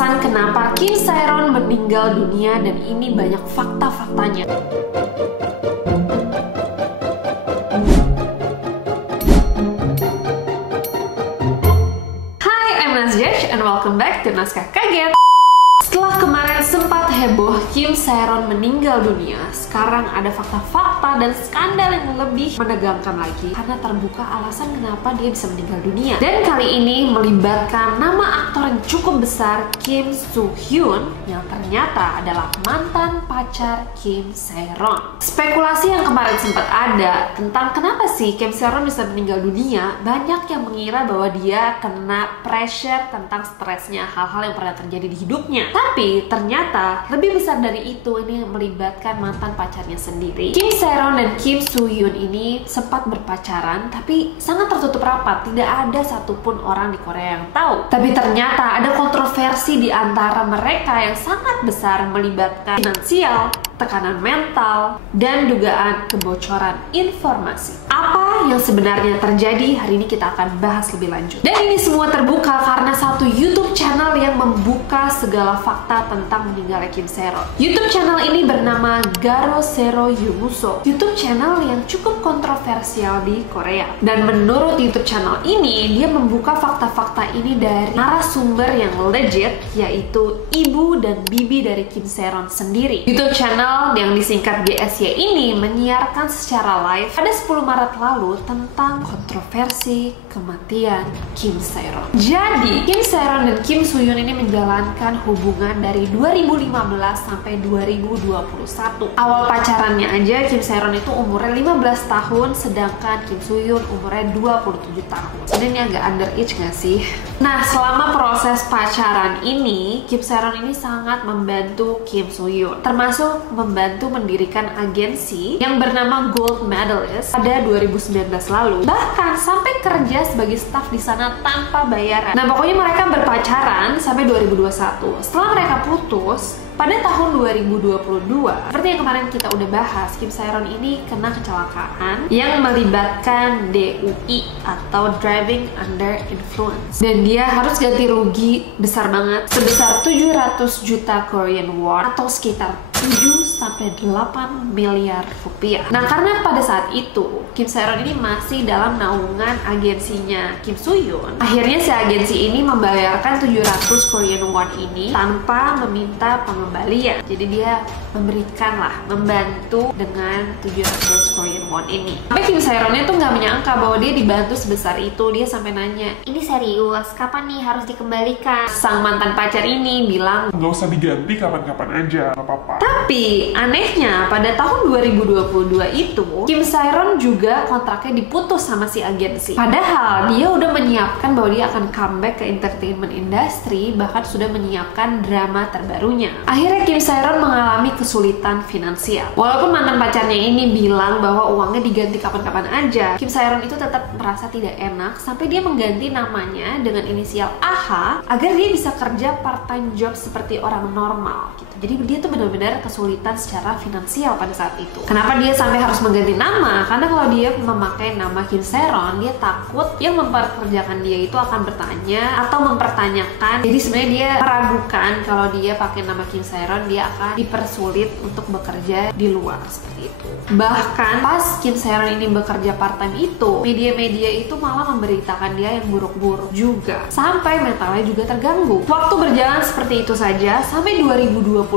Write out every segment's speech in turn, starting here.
alasan kenapa Kim Sae-ron meninggal dunia dan ini banyak fakta-faktanya. Hi, I'm Nazjaj and welcome back to Naskah Kaget. Setelah kemarin sempat heboh Kim Sae-ron meninggal dunia, sekarang ada fakta-fakta dan skandal yang lebih menegangkan lagi karena terbuka alasan kenapa dia bisa meninggal dunia. Dan kali ini melibatkan nama aktor yang cukup besar, Kim Soo Hyun, yang ternyata adalah mantan pacar Kim Sae-ron. Spekulasi yang kemarin sempat ada tentang kenapa sih Kim Sae-ron bisa meninggal dunia, banyak yang mengira bahwa dia kena pressure tentang stresnya, hal-hal yang pernah terjadi di hidupnya. Tapi ternyata lebih besar dari itu, ini melibatkan mantan pacarnya sendiri. Kim Sae-ron dan Kim Soo Hyun ini sempat berpacaran, tapi sangat tertutup rapat. Tidak ada satupun orang di Korea yang tahu. Tapi ternyata ada kontroversi di antara mereka yang sangat besar, melibatkan finansial, tekanan mental, dan dugaan kebocoran informasi. Apa yang sebenarnya terjadi? Hari ini kita akan bahas lebih lanjut. Dan ini semua terbuka karena satu YouTube channel yang membuka segala fakta tentang meninggalnya Kim Sae-ron. YouTube channel ini bernama Garosero Yumuso. YouTube channel yang cukup kontroversial di Korea. Dan menurut YouTube channel ini, dia membuka fakta-fakta ini dari narasumber yang legit, yaitu ibu dan bibi dari Kim Sae-ron sendiri. YouTube channel yang disingkat GSY ini menyiarkan secara live pada 10 Maret lalu tentang kontroversi kematian Kim Sae-ron. Jadi, Kim Sae-ron dan Kim Soo Hyun ini menjalankan hubungan dari 2015 sampai 2021. Awal pacarannya aja Kim Sae-ron itu umurnya 15 tahun, sedangkan Kim Soo Hyun umurnya 27 tahun. Jadi ini agak underage gak sih? Nah, selama proses pacaran ini, Kim Sae-ron ini sangat membantu Kim Soo Hyun, termasuk membantu mendirikan agensi yang bernama Gold Medalist pada 2019 lalu. Bahkan sampai kerja sebagai staf di sana tanpa bayaran. Nah, pokoknya mereka berpacaran sampai 2021. Setelah mereka putus, pada tahun 2022, seperti yang kemarin kita udah bahas, Kim Sae-ron ini kena kecelakaan yang melibatkan DUI atau Driving Under Influence. Dan dia harus ganti rugi besar banget, sebesar 700 juta Korean won atau sekitar 7-8 miliar rupiah. Nah, karena pada saat itu Kim Sae-ron ini masih dalam naungan agensinya Kim Soo Hyun, akhirnya si agensi ini membayarkan 700 Korean won ini tanpa meminta pengembalian. Jadi dia membantu dengan 700 Korean won ini. Tapi Kim Sae-ronnya tuh nggak menyangka bahwa dia dibantu sebesar itu. Dia sampai nanya, "Ini serius? Kapan nih harus dikembalikan?" Sang mantan pacar ini bilang, "Nggak usah diganti, kapan-kapan aja, nggak apa-apa." Tapi anehnya pada tahun 2022 itu Kim Sae-ron juga kontraknya diputus sama si agensi. Padahal dia udah menyiapkan bahwa dia akan comeback ke entertainment industry, bahkan sudah menyiapkan drama terbarunya. Akhirnya Kim Sae-ron mengalami kesulitan finansial. Walaupun mantan pacarnya ini bilang bahwa uangnya diganti kapan-kapan aja, Kim Sae-ron itu tetap merasa tidak enak sampai dia mengganti namanya dengan inisial AH agar dia bisa kerja part-time job seperti orang normal gitu. Jadi dia tuh benar-benar kesulitan secara finansial pada saat itu. Kenapa dia sampai harus mengganti nama? Karena kalau dia memakai nama Kim Sae-ron, dia takut yang memperkerjakan dia itu akan bertanya atau mempertanyakan. Jadi sebenarnya dia meragukan kalau dia pakai nama Kim Sae-ron, dia akan dipersulit untuk bekerja di luar seperti itu. Bahkan pas Kim Sae-ron ini bekerja part-time itu, media-media itu malah memberitakan dia yang buruk-buruk juga. Sampai mentalnya juga terganggu. Waktu berjalan seperti itu saja, sampai 2024,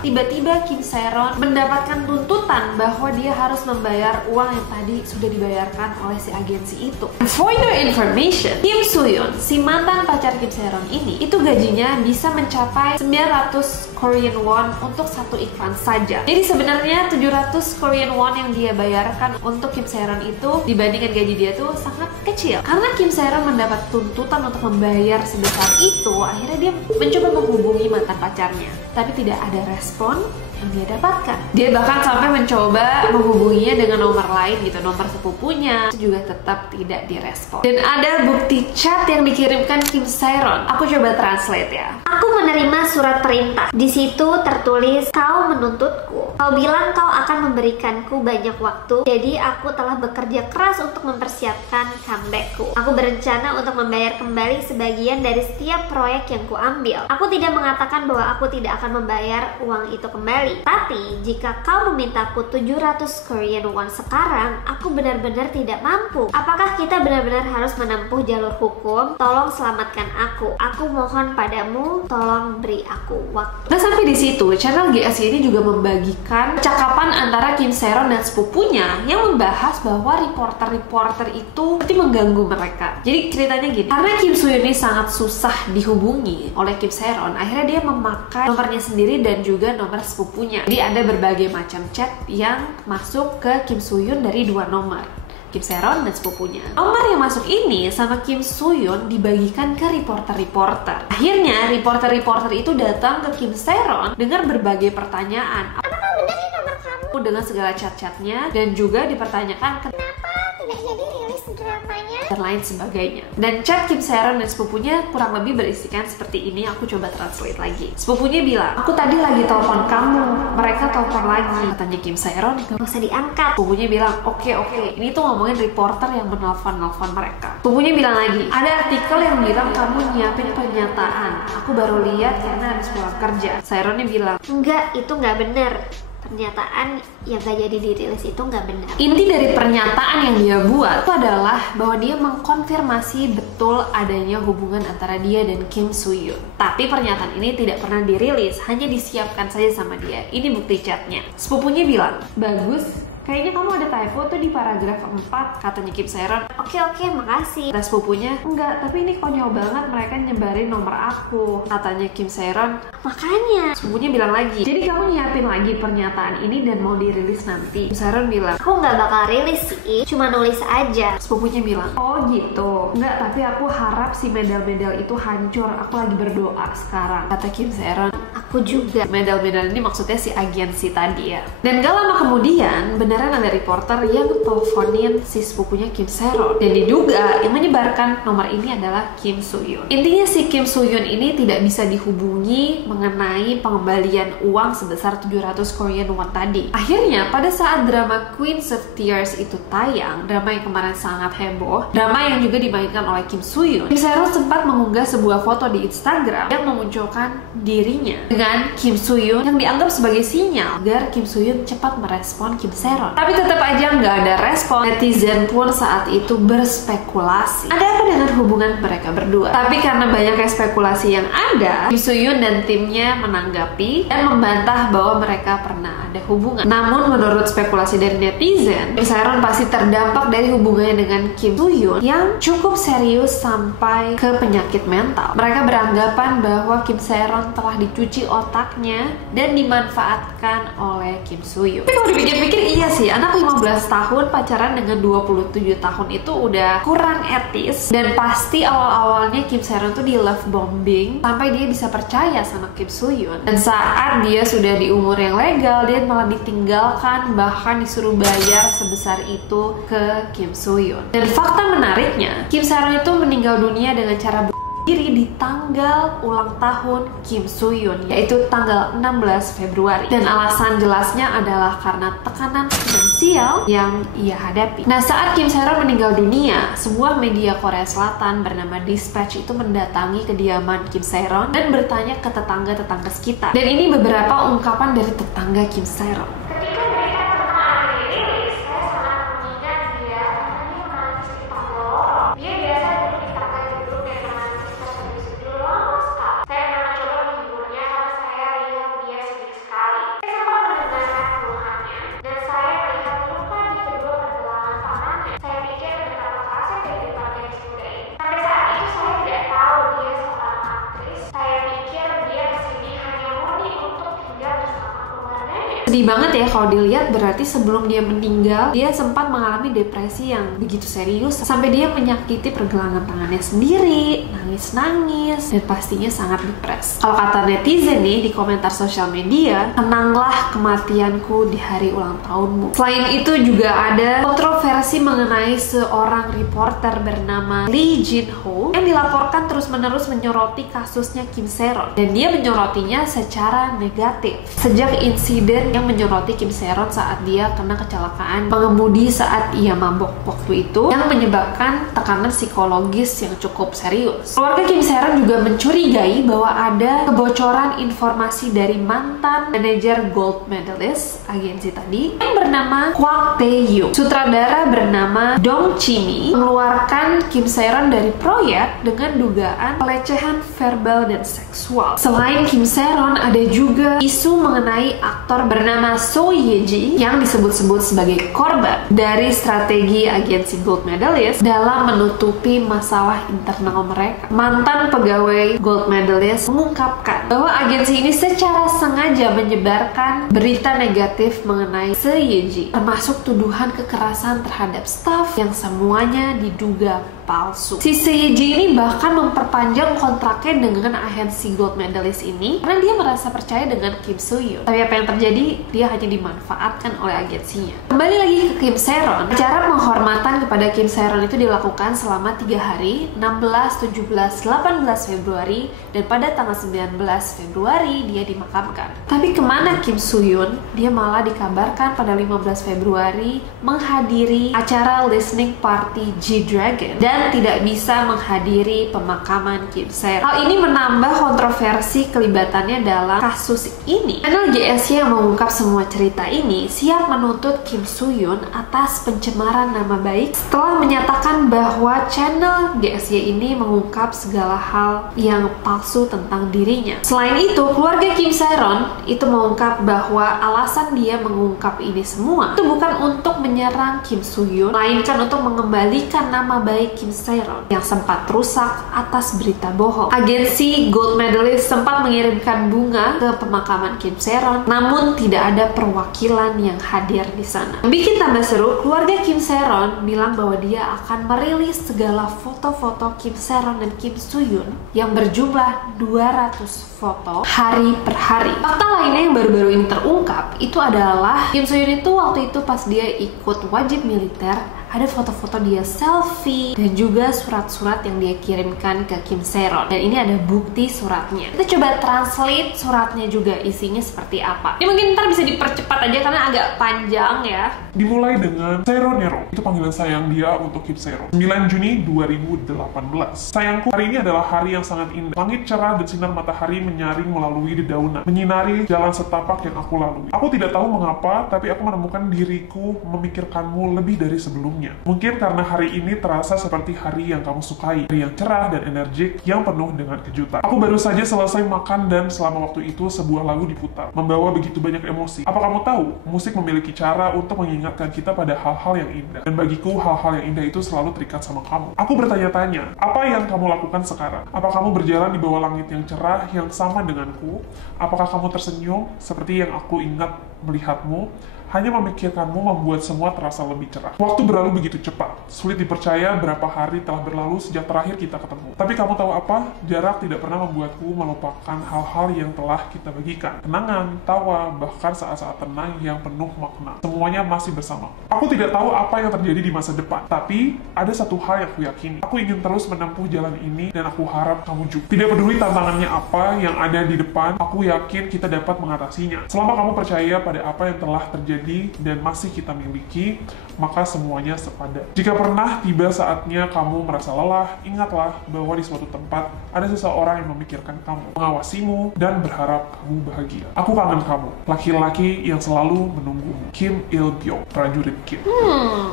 tiba-tiba Kim Sae-ron mendapatkan tuntutan bahwa dia harus membayar uang yang tadi sudah dibayarkan oleh si agensi itu. For your information, Kim Soo Hyun, si mantan pacar Kim Sae-ron ini, itu gajinya bisa mencapai 900 Korean won untuk satu iklan saja. Jadi sebenarnya 700 Korean won yang dia bayarkan untuk Kim Sae-ron itu dibandingkan gaji dia tuh sangat kecil. Karena Kim Sae-ron mendapat tuntutan untuk membayar sebesar itu, akhirnya dia mencoba menghubungi mantan pacarnya. Tapi tidak ada respon yang dia dapatkan. Dia bahkan sampai mencoba menghubunginya dengan nomor lain gitu, nomor sepupunya, itu juga tetap tidak direspon. Dan ada bukti chat yang dikirimkan Kim Sae-ron. Aku coba translate ya. Aku menerima surat perintah. Di situ tertulis, "Kau menuntutku. Kau bilang kau akan memberikanku banyak waktu, jadi aku telah bekerja keras untuk mempersiapkan comebackku. Aku berencana untuk membayar kembali sebagian dari setiap proyek yang kuambil. Aku tidak mengatakan bahwa aku tidak akan membayar uang itu kembali. Tapi, jika kau memintaku 700 Korean won sekarang, aku benar-benar tidak mampu. Apakah kita benar-benar harus menempuh jalur hukum? Tolong selamatkan aku. Aku mohon padamu, tolong beri aku waktu. Nah, sampai di situ, channel GSI ini juga membagikan percakapan antara Kim Sae-ron dan sepupunya yang membahas bahwa reporter-reporter itu seperti mengganggu mereka. Jadi ceritanya gini, karena Kim Soo-hyun ini sangat susah dihubungi oleh Kim Sae-ron, akhirnya dia memakai nomornya sendiri dan juga nomor sepupunya. Jadi ada berbagai macam chat yang masuk ke Kim Soo-hyun dari dua nomor, Kim Sae-ron dan sepupunya. Nomor yang masuk ini sama Kim Soo-hyun dibagikan ke reporter-reporter. Akhirnya reporter-reporter itu datang ke Kim Sae-ron dengan berbagai pertanyaan. Apakah benar ini nomor kamu? Dengan segala chat-chatnya, dan juga dipertanyakan Kenapa tidak jadi rilis dramanya? dan lain sebagainya. Dan chat Kim Sae-ron dan sepupunya kurang lebih berisikan seperti ini. Aku coba translate lagi. Sepupunya bilang, aku tadi lagi telepon kamu, mereka telepon lagi. Katanya Kim Sae-ron, Gak usah diangkat. sepupunya bilang, oke. Ini tuh ngomongin reporter yang menelpon mereka. Sepupunya bilang lagi, ada artikel yang bilang kamu nyiapin pernyataan. Aku baru lihat karena habis pulang kerja. Sae-ronnya bilang, Enggak, itu nggak benar. Pernyataan yang gak jadi dirilis itu nggak benar. inti dari pernyataan yang dia buat itu adalah bahwa dia mengkonfirmasi betul adanya hubungan antara dia dan Kim Soo-hyun. Tapi pernyataan ini tidak pernah dirilis, hanya disiapkan saja sama dia. Ini bukti chatnya. Sepupunya bilang, bagus, kayaknya kamu ada typo tuh di paragraf 4, katanya Kim Sae-ron. Oke, makasih. Kata sepupunya, enggak, tapi ini konyol banget mereka nyebarin nomor aku, katanya Kim Sae-ron. Makanya. Sepupunya bilang lagi, jadi kamu nyiapin lagi pernyataan ini dan mau dirilis nanti. Kim Sae-ron bilang, Aku nggak bakal rilis sih, cuma nulis aja. sepupunya bilang, oh gitu, enggak, tapi aku harap si medal-medal itu hancur, aku lagi berdoa sekarang, kata Kim Sae-ron. Aku juga. Medal-medal ini maksudnya si agensi tadi ya. Dan gak lama kemudian beneran ada reporter yang teleponin si sepupunya Kim Sae-ron, dan diduga yang menyebarkan nomor ini adalah Kim Soo-hyun. Intinya si Kim Soo-hyun ini tidak bisa dihubungi mengenai pengembalian uang sebesar 700 Korean won tadi. Akhirnya pada saat drama Queens of Tears itu tayang, drama yang kemarin sangat heboh, drama yang juga dimainkan oleh Kim Soo-hyun, Kim Sae-ron sempat mengunggah sebuah foto di Instagram yang memunculkan dirinya dengan Kim Soo-hyun yang dianggap sebagai sinyal agar Kim Soo-hyun cepat merespon Kim Sae-ron. Tapi tetap aja nggak ada respon. Netizen pun saat itu berspekulasi, ada apa dengan hubungan mereka berdua. Tapi karena banyaknya spekulasi yang ada, Kim Soo-hyun dan timnya menanggapi dan membantah bahwa mereka pernah ada hubungan. Namun menurut spekulasi dari netizen, Kim Sae-ron pasti terdampak dari hubungannya dengan Kim Soo-hyun yang cukup serius sampai ke penyakit mental. Mereka beranggapan bahwa Kim Sae-ron telah dicuci otaknya dan dimanfaatkan oleh Kim Soo-hyun. Tapi kalau dipikir-pikir iya sih, anak 15 tahun pacaran dengan 27 tahun itu udah kurang etis, dan pasti awal-awalnya Kim Sae-ron tuh di love bombing sampai dia bisa percaya sama Kim Soo-hyun. Dan saat dia sudah di umur yang legal, dia malah ditinggalkan, bahkan disuruh bayar sebesar itu ke Kim Soo-hyun. Dan fakta menariknya, Kim Sae-ron itu meninggal dunia dengan cara diri di tanggal ulang tahun Kim Soo-hyun, yaitu tanggal 16 Februari. Dan alasan jelasnya adalah karena tekanan finansial yang ia hadapi. Nah, saat Kim Sae-ron meninggal dunia, sebuah media Korea Selatan bernama Dispatch itu mendatangi kediaman Kim Sae-ron dan bertanya ke tetangga-tetangga sekitar. Dan ini beberapa ungkapan dari tetangga Kim Sae-ron. Sedih banget ya kalau dilihat, berarti sebelum dia meninggal dia sempat mengalami depresi yang begitu serius sampai dia menyakiti pergelangan tangannya sendiri, nangis-nangis, dan pastinya sangat depres. Kalau kata netizen nih di komentar sosial media, tenanglah kematianku di hari ulang tahunmu. Selain itu juga ada kontroversi mengenai seorang reporter bernama Lee Jin-ho yang dilaporkan terus-menerus menyoroti kasusnya Kim Sae-ron, dan dia menyorotinya secara negatif sejak insiden yang yang menyoroti Kim Se-ron saat dia kena kecelakaan pengemudi saat ia mabok waktu itu, yang menyebabkan tekanan psikologis yang cukup serius. Keluarga Kim Se-ron juga mencurigai bahwa ada kebocoran informasi dari mantan manajer gold medalist agensi tadi yang bernama Kwak Tae-young. Sutradara bernama Dong Chi-mi mengeluarkan Kim Se-ron dari proyek dengan dugaan pelecehan verbal dan seksual. Selain Kim Se-ron, ada juga isu mengenai aktor bernama So Ye-ji yang disebut-sebut sebagai korban dari strategi agensi gold medalist dalam menutupi masalah internal mereka. Mantan pegawai gold medalist mengungkapkan bahwa agensi ini secara sengaja menyebarkan berita negatif mengenai So Ye-ji, termasuk tuduhan kekerasan terhadap staf yang semuanya diduga palsu. Si So Ye-ji ini bahkan memperpanjang kontraknya dengan agensi gold medalist ini karena dia merasa percaya dengan Kim So-hyun. Tapi apa yang terjadi? Dia hanya dimanfaatkan oleh agensinya. Kembali lagi ke Kim Se-ron. Acara penghormatan kepada Kim Se-ron itu dilakukan selama 3 hari, 16, 17, 18 Februari, dan pada tanggal 19 Februari dia dimakamkan. Tapi kemana Kim So-hyun? Dia malah dikabarkan pada 15 Februari menghadiri acara listening party G-Dragon dan tidak bisa menghadiri pemakaman Kim Se-ron. Hal ini menambah kontroversi kelibatannya dalam kasus ini. Channel GSY yang mengungkap semua cerita ini siap menuntut Kim So-hyun atas pencemaran nama baik setelah menyatakan bahwa channel GSY ini mengungkap segala hal yang palsu tentang dirinya. Selain itu, keluarga Kim Se-ron itu mengungkap bahwa alasan dia mengungkap ini semua itu bukan untuk menyerang Kim So-hyun, melainkan untuk mengembalikan nama baik Kim Se-ron yang sempat rusak atas berita bohong. Agensi gold medalist sempat mengirimkan bunga ke pemakaman Kim Se-ron, namun tidak ada perwakilan yang hadir di sana. Bikin tambah seru, keluarga Kim Se-ron bilang bahwa dia akan merilis segala foto-foto Kim Se-ron dan Kim So-hyun yang berjumlah 200 foto hari per hari. Fakta lainnya yang baru-baru ini terungkap itu adalah Kim So-hyun itu waktu itu pas dia ikut wajib militer, ada foto-foto dia selfie dan juga surat-surat yang dia kirimkan ke Kim Se-ron. Dan ini ada bukti suratnya. Kita coba translate suratnya juga isinya seperti apa. Ini mungkin ntar bisa dipercepat aja karena agak panjang ya. Dimulai dengan Seronero, itu panggilan sayang dia untuk Kim Se-ron. 9 Juni 2018. Sayangku, hari ini adalah hari yang sangat indah. Langit cerah dan sinar matahari menyaring melalui dedaunan, menyinari jalan setapak yang aku lalui. Aku tidak tahu mengapa, tapi aku menemukan diriku memikirkanmu lebih dari sebelumnya. Mungkin karena hari ini terasa seperti hari yang kamu sukai, hari yang cerah dan energik yang penuh dengan kejutan. Aku baru saja selesai makan dan selama waktu itu sebuah lagu diputar, membawa begitu banyak emosi. Apa kamu tahu, musik memiliki cara untuk mengingatkan kita pada hal-hal yang indah. Dan bagiku, hal-hal yang indah itu selalu terikat sama kamu. Aku bertanya-tanya, apa yang kamu lakukan sekarang? Apa kamu berjalan di bawah langit yang cerah yang sama denganku? Apakah kamu tersenyum seperti yang aku ingat melihatmu? Hanya memikirkanmu membuat semua terasa lebih cerah. Waktu berlalu begitu cepat. Sulit dipercaya berapa hari telah berlalu sejak terakhir kita ketemu. Tapi kamu tahu apa? Jarak tidak pernah membuatku melupakan hal-hal yang telah kita bagikan. Kenangan, tawa, bahkan saat-saat tenang yang penuh makna. Semuanya masih bersama. Aku tidak tahu apa yang terjadi di masa depan. Tapi, ada satu hal yang aku yakini. Aku ingin terus menempuh jalan ini dan aku harap kamu juga. Tidak peduli tantangannya apa yang ada di depan, aku yakin kita dapat mengatasinya. Selama kamu percaya pada apa yang telah terjadi dan masih kita miliki, maka semuanya sepadan. Jika pernah tiba saatnya kamu merasa lelah, ingatlah bahwa di suatu tempat ada seseorang yang memikirkan kamu, mengawasimu, dan berharap kamu bahagia. Aku kangen kamu, laki-laki yang selalu menunggumu. Kim Il-byung, prajurit Kim.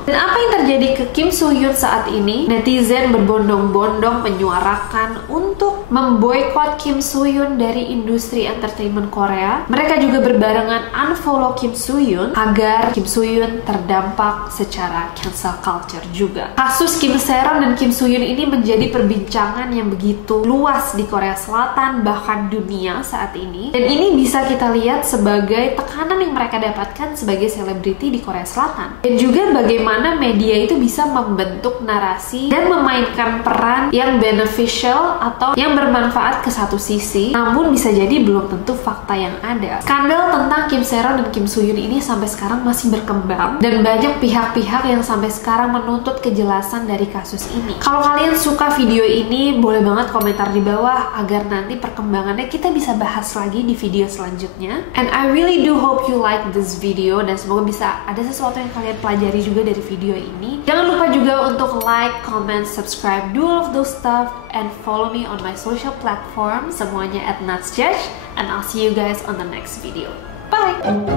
Dan apa yang terjadi ke Kim So-hyun saat ini? Netizen berbondong-bondong menyuarakan untuk memboikot Kim So-hyun dari industri entertainment Korea. Mereka juga berbarengan unfollow Kim So-hyun agar Kim So-hyun terdampak secara cancel culture juga. Kasus Kim Se-ron dan Kim So-hyun ini menjadi perbincangan yang begitu luas di Korea Selatan, bahkan dunia saat ini. Dan ini bisa kita lihat sebagai tekanan yang mereka dapatkan sebagai selebriti di Korea Selatan. Dan juga bagaimana media itu bisa membentuk narasi dan memainkan peran yang beneficial atau yang bermanfaat ke satu sisi, namun bisa jadi belum tentu fakta yang ada. Skandal tentang Kim Se-ron dan Kim Soo-hyun ini sampai sekarang masih berkembang, dan banyak pihak-pihak yang sampai sekarang menuntut kejelasan dari kasus ini. Kalau kalian suka video ini, boleh banget komentar di bawah agar nanti perkembangannya kita bisa bahas lagi di video selanjutnya. And I really do hope you like this video, dan semoga bisa ada sesuatu yang kalian pelajari juga dari video ini. Jangan lupa juga untuk like, comment, subscribe, do all of those stuff, and follow me on my social platform, semuanya @natsjudge, and I'll see you guys on the next video. Bye!